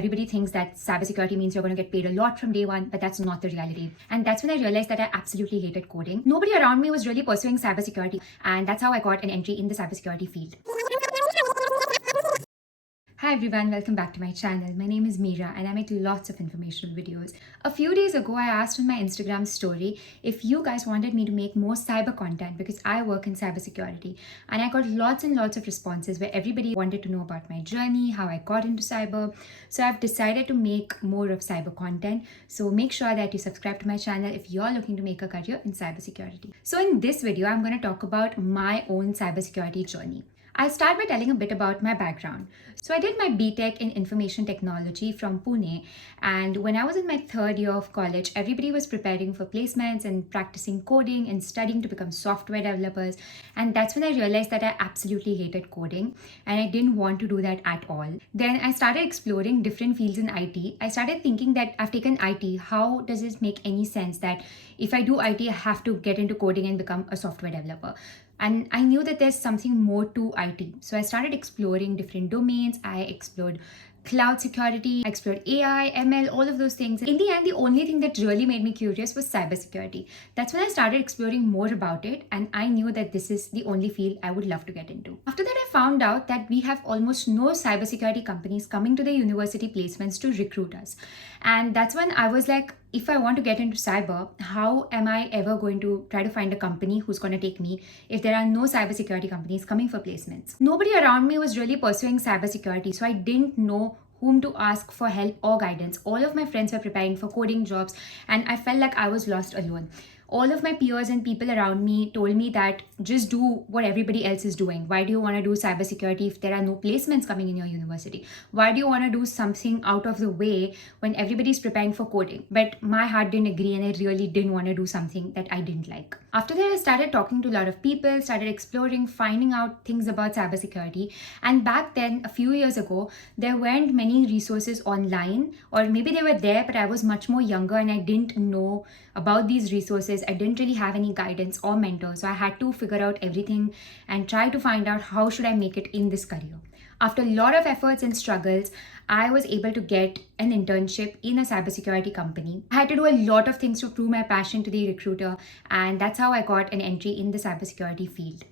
Everybody thinks that cybersecurity means you're going to get paid a lot from day one, but that's not the reality. And that's when I realized that I absolutely hated coding. Nobody around me was really pursuing cybersecurity, and that's how I got an entry in the cybersecurity field. Hi everyone, welcome back to my channel. My name is Meera and I make lots of informational videos. A few days ago, I asked on my Instagram story if you guys wanted me to make more cyber content because I work in cybersecurity. And I got lots and lots of responses where everybody wanted to know about my journey, how I got into cyber. So I've decided to make more of cyber content. So make sure that you subscribe to my channel if you're looking to make a career in cybersecurity. So in this video, I'm going to talk about my own cybersecurity journey. I'll start by telling a bit about my background. So I did my BTech in Information Technology from Pune, and when I was in my third year of college, everybody was preparing for placements and practicing coding and studying to become software developers, and that's when I realized that I absolutely hated coding and I didn't want to do that at all. Then I started exploring different fields in IT. I started thinking that I've taken IT, how does it make any sense that if I do IT, I have to get into coding and become a software developer? And I knew that there's something more to IT. So I started exploring different domains. I explored cloud security, I explored AI, ML, all of those things. In the end, the only thing that really made me curious was cybersecurity. That's when I started exploring more about it, and I knew that this is the only field I would love to get into. After that, I found out that we have almost no cybersecurity companies coming to the university placements to recruit us. And that's when I was like, if I want to get into cyber, how am I ever going to try to find a company who's going to take me if there are no cybersecurity companies coming for placements? Nobody around me was really pursuing cybersecurity, so I didn't know whom to ask for help or guidance. All of my friends were preparing for coding jobs, and I felt like I was lost alone. All of my peers and people around me told me that just do what everybody else is doing. Why do you want to do cybersecurity if there are no placements coming in your university? Why do you want to do something out of the way when everybody's preparing for coding? But my heart didn't agree, and I really didn't want to do something that I didn't like. After that, I started talking to a lot of people, started exploring, finding out things about cybersecurity. And back then, a few years ago, there weren't many resources online, or maybe they were there, but I was much more younger and I didn't know about these resources. I didn't really have any guidance or mentor, so I had to figure out everything and try to find out how should I make it in this career. After a lot of efforts and struggles, I was able to get an internship in a cybersecurity company. I had to do a lot of things to prove my passion to the recruiter, and that's how I got an entry in the cybersecurity field.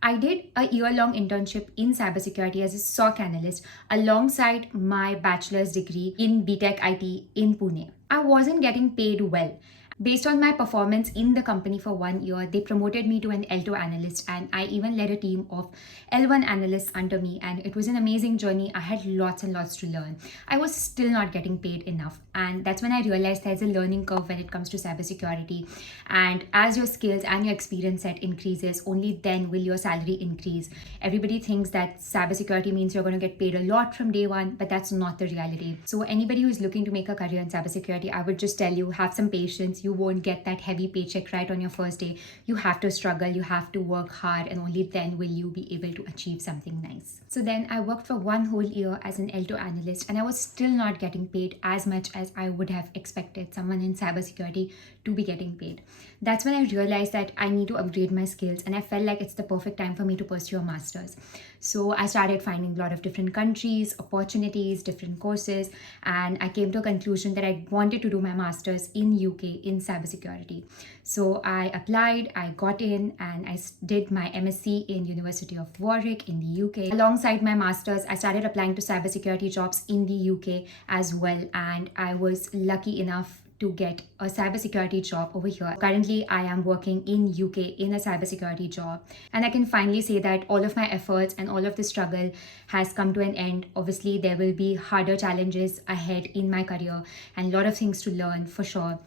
I did a year-long internship in cybersecurity as a SOC analyst alongside my bachelor's degree in BTech IT in Pune. I wasn't getting paid well. Based on my performance in the company for 1 year, they promoted me to an L2 analyst, and I even led a team of L1 analysts under me, and it was an amazing journey. I had lots and lots to learn. I was still not getting paid enough, and that's when I realized there's a learning curve when it comes to cybersecurity. And as your skills and your experience set increases, only then will your salary increase. Everybody thinks that cybersecurity means you're going to get paid a lot from day one, but that's not the reality. So anybody who's looking to make a career in cybersecurity, I would just tell you, have some patience. You won't get that heavy paycheck right on your first day. You have to struggle, you have to work hard, and only then will you be able to achieve something nice. So then I worked for 1 whole year as an L2 analyst, and I was still not getting paid as much as I would have expected someone in cybersecurity to be getting paid. That's when I realized that I need to upgrade my skills, and I felt like it's the perfect time for me to pursue a master's. So I started finding a lot of different countries, opportunities, different courses, and I came to a conclusion that I wanted to do my master's in UK in cybersecurity. So I applied, I got in, and I did my MSc in University of Warwick in the UK. Alongside my master's, I started applying to cybersecurity jobs in the UK as well, and I was lucky enough to get a cybersecurity job over here. Currently, I am working in UK in a cybersecurity job, and I can finally say that all of my efforts and all of the struggle has come to an end. Obviously, there will be harder challenges ahead in my career and a lot of things to learn for sure.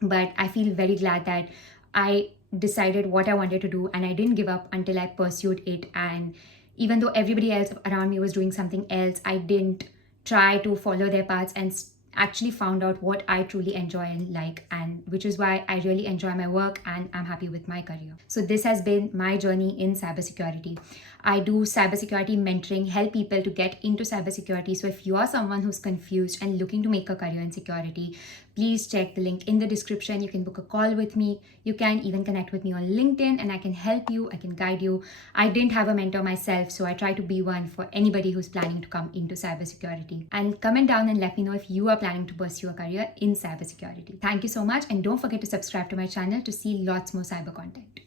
But I feel very glad that I decided what I wanted to do, and I didn't give up until I pursued it. And even though everybody else around me was doing something else, I didn't try to follow their paths and actually found out what I truly enjoy and like, and which is why I really enjoy my work and I'm happy with my career. So this has been my journey in cybersecurity. I do cybersecurity mentoring, help people to get into cybersecurity. So if you are someone who's confused and looking to make a career in security, please check the link in the description. You can book a call with me. You can even connect with me on LinkedIn and I can help you, I can guide you. I didn't have a mentor myself, so I try to be one for anybody who's planning to come into cybersecurity. And comment down and let me know if you are planning to pursue a career in cybersecurity. Thank you so much, and don't forget to subscribe to my channel to see lots more cyber content.